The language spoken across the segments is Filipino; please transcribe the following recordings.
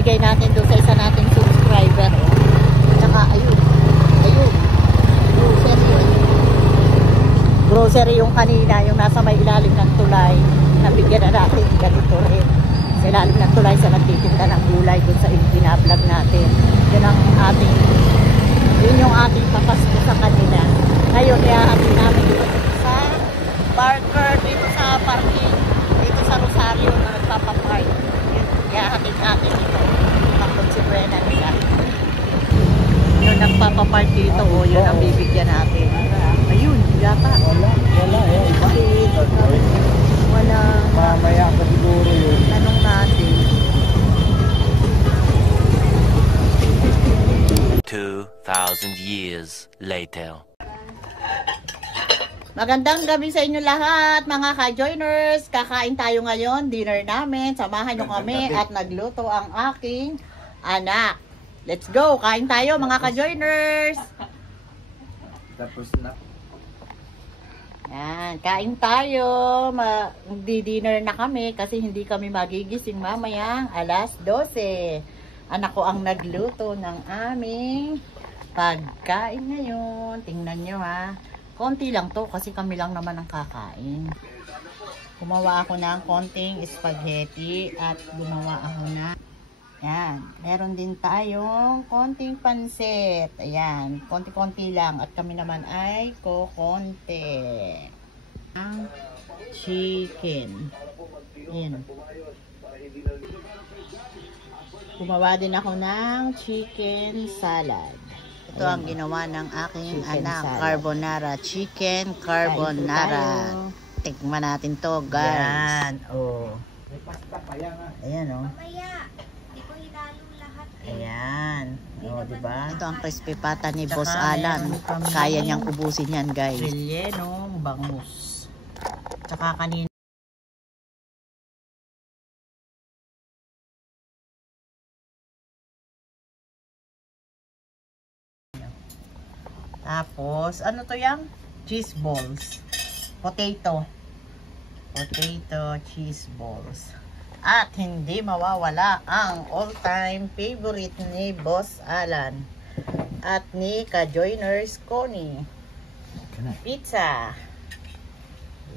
ibibigay natin doon sa isa nating subscriber. Tsaka ayun. Grocery yung kanina, yung nasa may ilalim ng tulay. Nabigyan na natin ganito rin. Sa ilalim ng tulay sa nagtitinda ng gulay doon sa binablog natin. Yun yung ating papasko sa kanila. Ngayon, atin namin dito sa Parker, dito sa parking, dito sa Rosario na nagpapapark. Iahatid natin dito. Nakot si Brenna nila. Yun nagpapapark dito, yun ang bibigyan natin. Ayun, yata. Wala eh. Wala. Mamaya pa siguro yun. Tanong natin. 2,000 years later. Magandang gabi sa inyo lahat, mga ka-joiners. Kakain tayo ngayon, dinner namin. Samahan nyo kami at nagluto ang aking anak. Let's go, kain tayo mga ka-joiners. Tapos na. Yan, kain tayo. Magdi-dinner na kami kasi hindi kami magigising mamayang alas 12. Anak ko ang nagluto ng aming pagkain ngayon. Tingnan nyo ha. Konti lang to kasi kami lang naman ang kakain. Gumawa ako ng konting spaghetti at gumawa ako na. Yan. Meron din tayong konting pansit. Ayan. Konti-konti lang. At kami naman ay kokonti. Ang chicken. Ayan. Gumawa din ako ng chicken salad. Ito ang ginawa ng aking anak. Salad. Carbonara. Chicken carbonara. Tikman natin to, guys. Ayan. Oh. Ayan, oh. Ayan. O, diba? Ito ang crispy pata ni Boss Alan. Kaya niyang ubusin yan, guys. Rellenong bangus. Tsaka kanina. Tapos, ano to yang? Cheese balls. Potato. Potato cheese balls. At hindi mawawala ang all-time favorite ni Boss Alan at ni ka-joiners Connie. Pizza.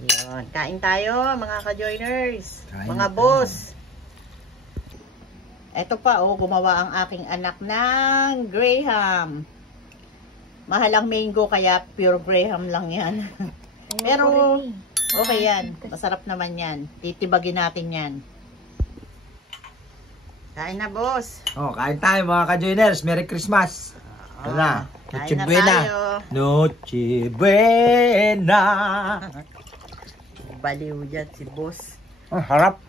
Yun. Kain tayo mga ka-joiners. Mga boss. Ito pa gumawa ang aking anak ng Graham. Mahalang mango kaya pure Graham lang yan. Pero okay yan. Masarap naman yan. Titibagin natin yan. Kain na, boss. Kain tayo mga ka-joiners. Merry Christmas. Ito na. Noche Buena. Noche Buena. Baliw dyan si boss. Harap.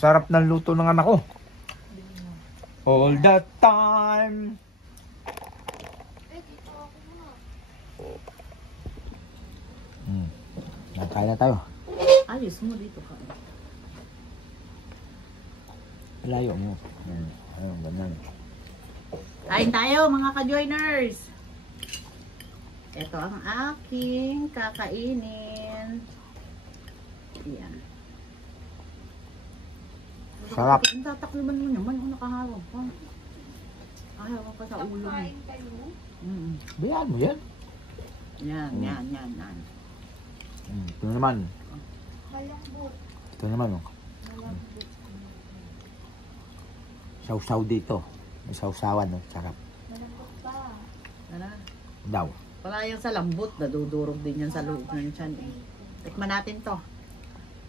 Sarap ng luto ng anak ko. All the time. Kain na tayo. Ayos mo dito ka. Layo mo. Ayun, ganyan. Kain tayo mga ka-joiners. Ito ang aking kakainin. Ayan. Sarap. Tatakliban mo naman kung nakahawag pa. Ahawag pa sa ulo mo. Bayaan mo yan. Yan. Ito naman. Ito naman. Sausaw dito. May sausawan. Sarap. Daw. Wala yan sa lambot. Nadudurog din yan sa loob ng tiyan. Tikman natin to.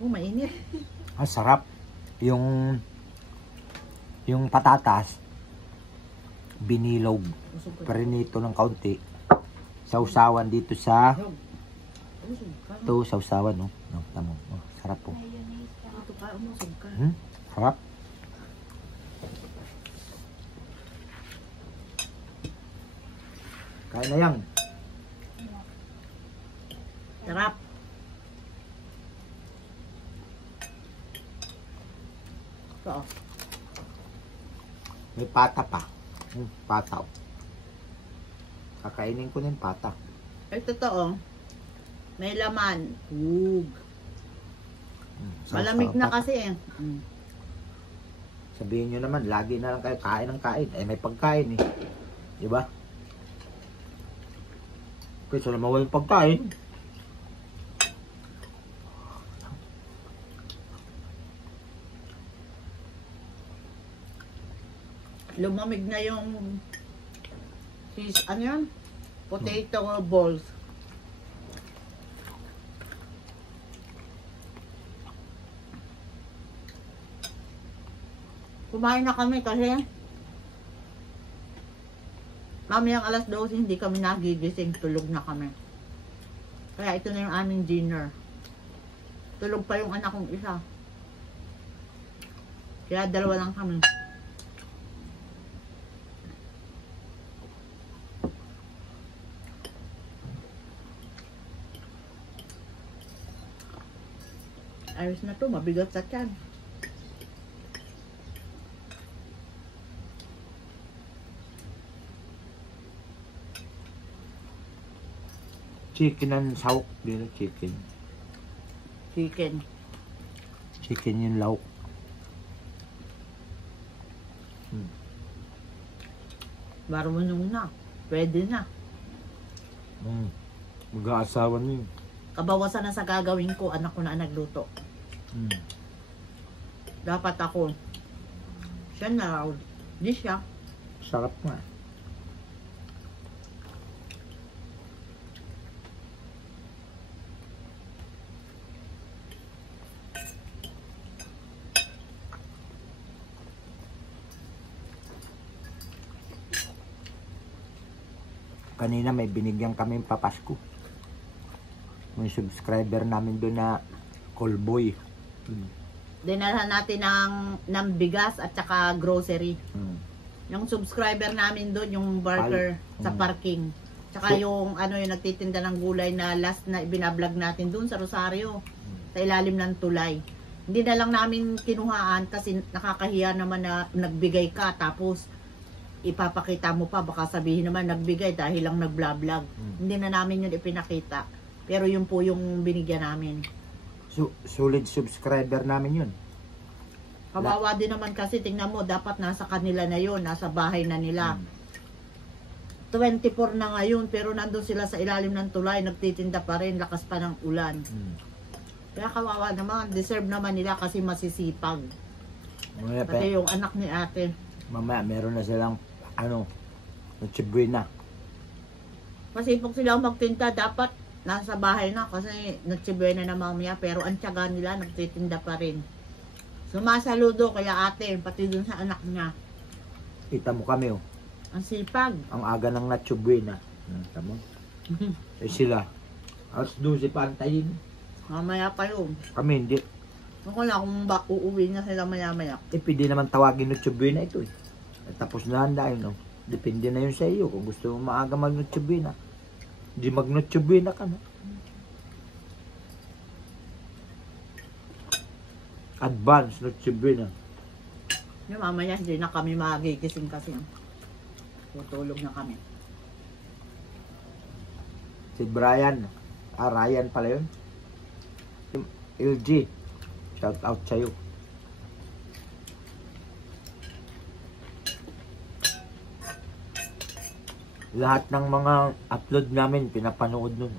Mainit. Sarap. Yung patatas binilog. Perinito ng kaunti. Sausawan dito sa ito, sausawan. Tamo. Sarap po. Sarap. Kain na yan. Sarap. Ito. May pata pa. Pata. Kakainin ko na yung pata. Ito to. May laman. Malamig na kasi . Sabihin nyo naman, lagi na lang kayo kain ng kain. Eh, may pagkain eh. Diba? Kaysa na mawalang pagkain. Lumamig na yung ano yan? Potato balls. Kumain na kami kasi mamayang alas 12 hindi kami nagigising, tulog na kami. Kaya ito na yung aming dinner. Tulog pa yung anak kong isa. Kaya dalawa lang kami. Ayos na to, mabigat sa tiyan. Chicken and sauk. Dito chicken. Chicken. Chicken yung lauk. Marunong na. Pwede na. Mag-aasawa niyo. Kabawasan na sa gagawin ko, anak ko na nagluto. Dapat ako. Siya na raw. Di siya. Sarap nga. Kanina may binigyan kami papasko. May subscriber namin doon na callboy. Dinalhan natin ng bigas at saka grocery. Yung subscriber namin doon, yung worker sa parking. Tsaka yung ano yung nagtitinda ng gulay na last na binablog natin doon sa Rosario. Sa ilalim ng tulay. Hindi na lang namin kinuhaan kasi nakakahiya naman na nagbigay ka tapos ipapakita mo pa, baka sabihin naman nagbigay dahil lang nagblablag. Hindi na namin yun ipinakita. Pero yun po yung binigyan namin. Solid subscriber namin yun. Kawawa din naman kasi tingnan mo, dapat nasa kanila na yun, nasa bahay na nila. 24 na ngayon, pero nandun sila sa ilalim ng tulay, nagtitinda pa rin, lakas pa ng ulan. Kaya kawawa naman, deserve naman nila kasi masisipag. Pati yung anak ni ate. Mamaya meron na silang Noche Buena. Masipag sila magtinda, dapat nasa bahay na kasi Noche Buena na mamaya, pero ang tiyaga nila, nagtitinda pa rin. Sumasaludo kaya ate, pati dun sa anak niya. Kita mo kami Ang sipag. Ang aga ng Noche Buena. Tama? Eh sila, alas 12 pa antayin. Mamaya pa yun. Kami hindi. Ako na kung uuwi na sila maya-maya. Eh pwede naman tawagin Noche Buena ito eh. Tapos na handa yun. Depende na yun sa iyo. Kung gusto mo maaga mag Noche Buena, hindi mag Noche Buena ka na. Advance Noche Buena. Yung mamaya hindi na kami magigising kasi. Tutulog na kami. Si Brian. Ryan pala yun. Yung LG. Shout out sa'yo. Lahat ng mga upload namin, pinapanood nun.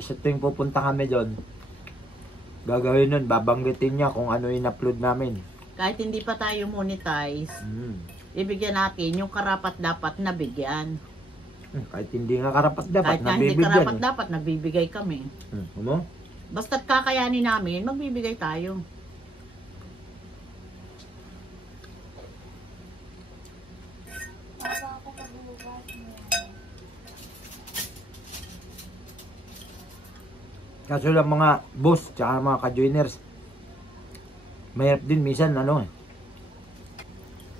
Sa tuwing pupunta kami doon, gagawin nun, babanggitin niya kung ano yung upload namin. Kahit hindi pa tayo monetize, ibigyan natin yung karapat dapat na bigyan. Kahit hindi nga karapat dapat, kahit hindi karapat dapat, nagbibigay kami. Ano? Basta't kakayanin namin, magbibigay tayo. Kaso lang mga boss, tsaka mga ka-joiners, mahirap din minsan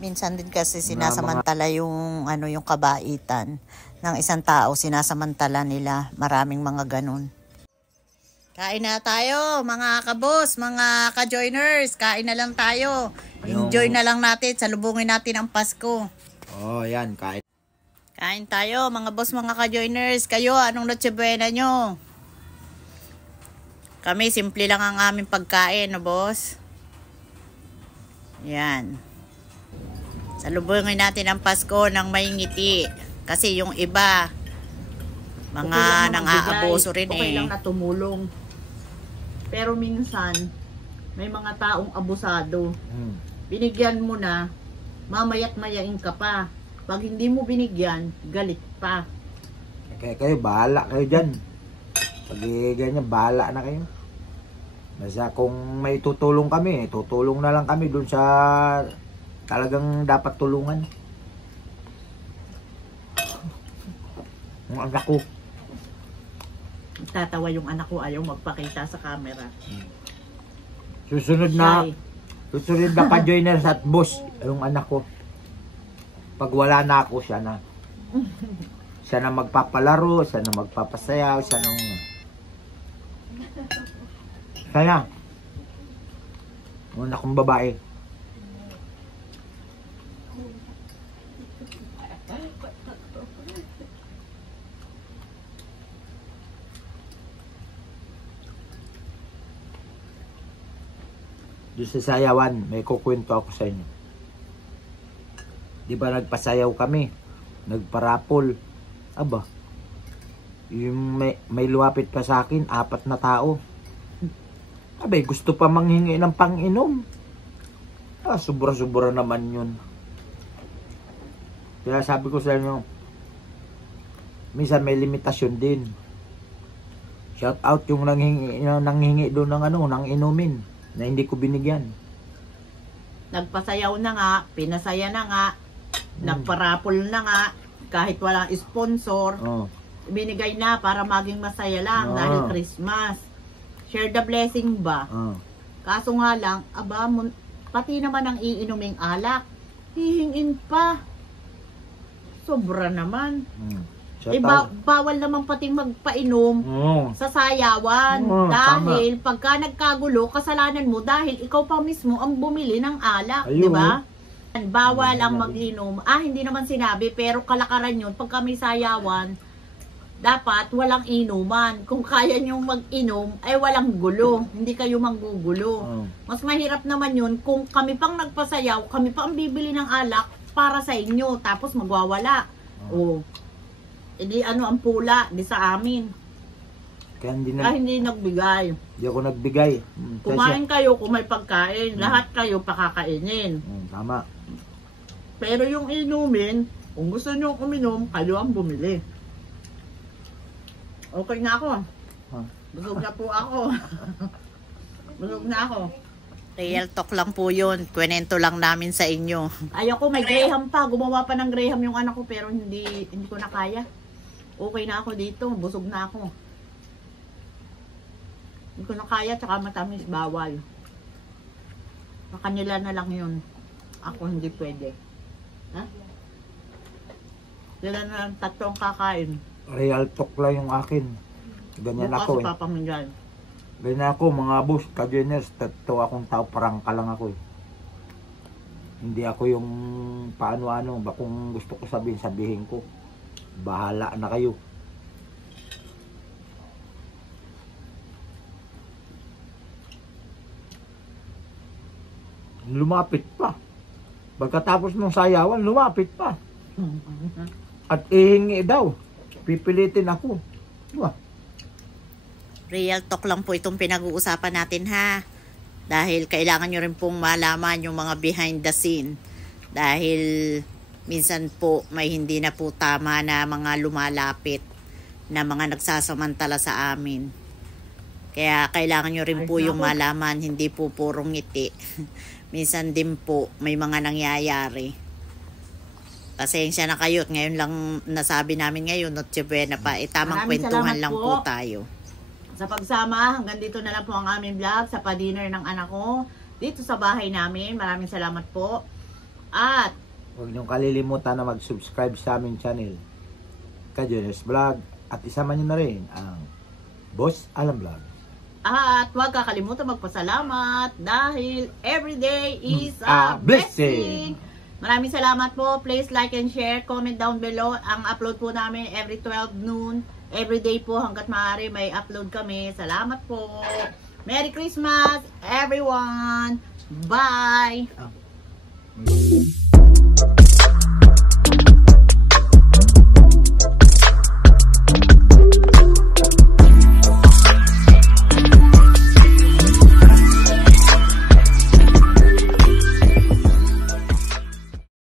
Minsan din kasi sinasamantala yung yung kabaitan ng isang tao, sinasamantala nila. Maraming mga ganun. Kain na tayo, mga kabos, mga ka-joiners. Kain na lang tayo. Enjoy na lang natin, salubungin natin ang Pasko. Yan, kain. Kain tayo, mga boss, mga ka-joiners. Kayo, anong Noche Buena nyo? Kami, simple lang ang aming pagkain, no boss? Yan. Salubungin natin ang Pasko ng may ngiti. Kasi yung iba, mga nang-aaboso rin Okay lang eh. na tumulong. Pero minsan, may mga taong abusado. Binigyan mo na, mamaya't mayain ka pa. Pag hindi mo binigyan, galit pa. Kaya kayo, bahala kayo dyan. Pag ganyan, bahala na kayo. Basta kung may tutulong kami, tutulong na lang kami dun sa talagang dapat tulungan. Ang anak ko. Tatawa yung anak ko, ayaw magpakita sa camera. Susunod na ka-joiners at boss, yung anak ko. Pag wala na ako, siya na. Siya na magpapalaro, siya na magpapasayaw, siya nang... Kaya, yung anak kong babae. Doon sa sayawan, may kukwento ako sa inyo. Di ba nagpasayaw kami? Nagparapol. Aba, yung may luwapit pa sa akin, 4 na tao. Abay, gusto pa manghingi ng pang-inom. Sobra-sobra naman yun. Kaya sabi ko sa inyo, minsan may limitasyon din. Shout out yung nanghingi doon ng inumin na hindi ko binigyan. Nagpasayaw na nga, pinasaya na nga, nagparapol na nga, kahit walang sponsor, binigay na para maging masaya lang dahil Christmas. Share the blessing ba? Kaso nga lang, pati naman ang iinuming alak, hihingin pa. Sobra naman. Bawal naman pating magpainom sa sayawan. Dahil pagka nagkagulo, kasalanan mo dahil ikaw pa mismo ang bumili ng alak. Di ba? Bawal ang mag-inom. Hindi naman sinabi, pero kalakaran yun. Pagka may sayawan, dapat walang inuman. Kung kaya nyo mag-inom, ay walang gulo. Hindi kayo manggugulo. Mas mahirap naman yun kung kami pang nagpasayaw, kami pang bibili ng alak para sa inyo, tapos magwawala. Hindi ang pula, di sa amin. Kaya hindi nagbigay. Hindi ako nagbigay. Kumain kayo kung may pagkain. Lahat kayo pakakainin. Tama. Pero yung inumin, kung gusto nyo uminom, kayo ang bumili. Okay na ako. Busog na po ako. Busog na ako. Real talk lang po yun. Kwento lang namin sa inyo. Ayoko, may Graham pa. Gumawa pa ng Graham yung anak ko, pero hindi ko na kaya. Okay na ako dito. Busog na ako. Hindi ko na kaya, tsaka matamis, bawal. Sa kanila na lang yun. Ako hindi pwede. Sila na lang tatlong kakain. Real talk lang yung akin. Ganyan Bukas ako si Papa Miguel. Ganyan ako, mga boss, ka-joiners, totoo akong tao, parangka lang ako eh. Hindi ako yung paano-ano, ba kung gusto ko sabihin ko. Bahala na kayo. Lumapit pa. Pagkatapos ng sayawan, lumapit pa. At ihingi daw. Pipilitin ako. Diba? Real talk lang po itong pinag-uusapan natin ha. Dahil kailangan nyo rin pong malaman yung mga behind the scene. Dahil minsan po may hindi na po tama na mga lumalapit na mga nagsasamantala sa amin. Kaya kailangan nyo rin po yung malaman, hindi po purong ngiti. Minsan din po may mga nangyayari. Pasensya na kayo. Ngayon lang nasabi namin ngayon, Noche Buena pa. Tamang kwentuhan lang po tayo. Sa pagsama, hanggang dito na lang po ang aming vlog sa pa-dinner ng anak ko. Dito sa bahay namin. Maraming salamat po. At huwag niyong kalilimutan na mag-subscribe sa aming channel, Ka-Joiners Vlog. At isama niyo na rin ang Boss Alam Vlog. At huwag kakalimutan magpasalamat dahil everyday is a blessing. Maraming salamat po. Please like and share. Comment down below. Ang upload po namin every 12 noon. Everyday po hanggat maaari may upload kami. Salamat po. Merry Christmas everyone. Bye. Hmm.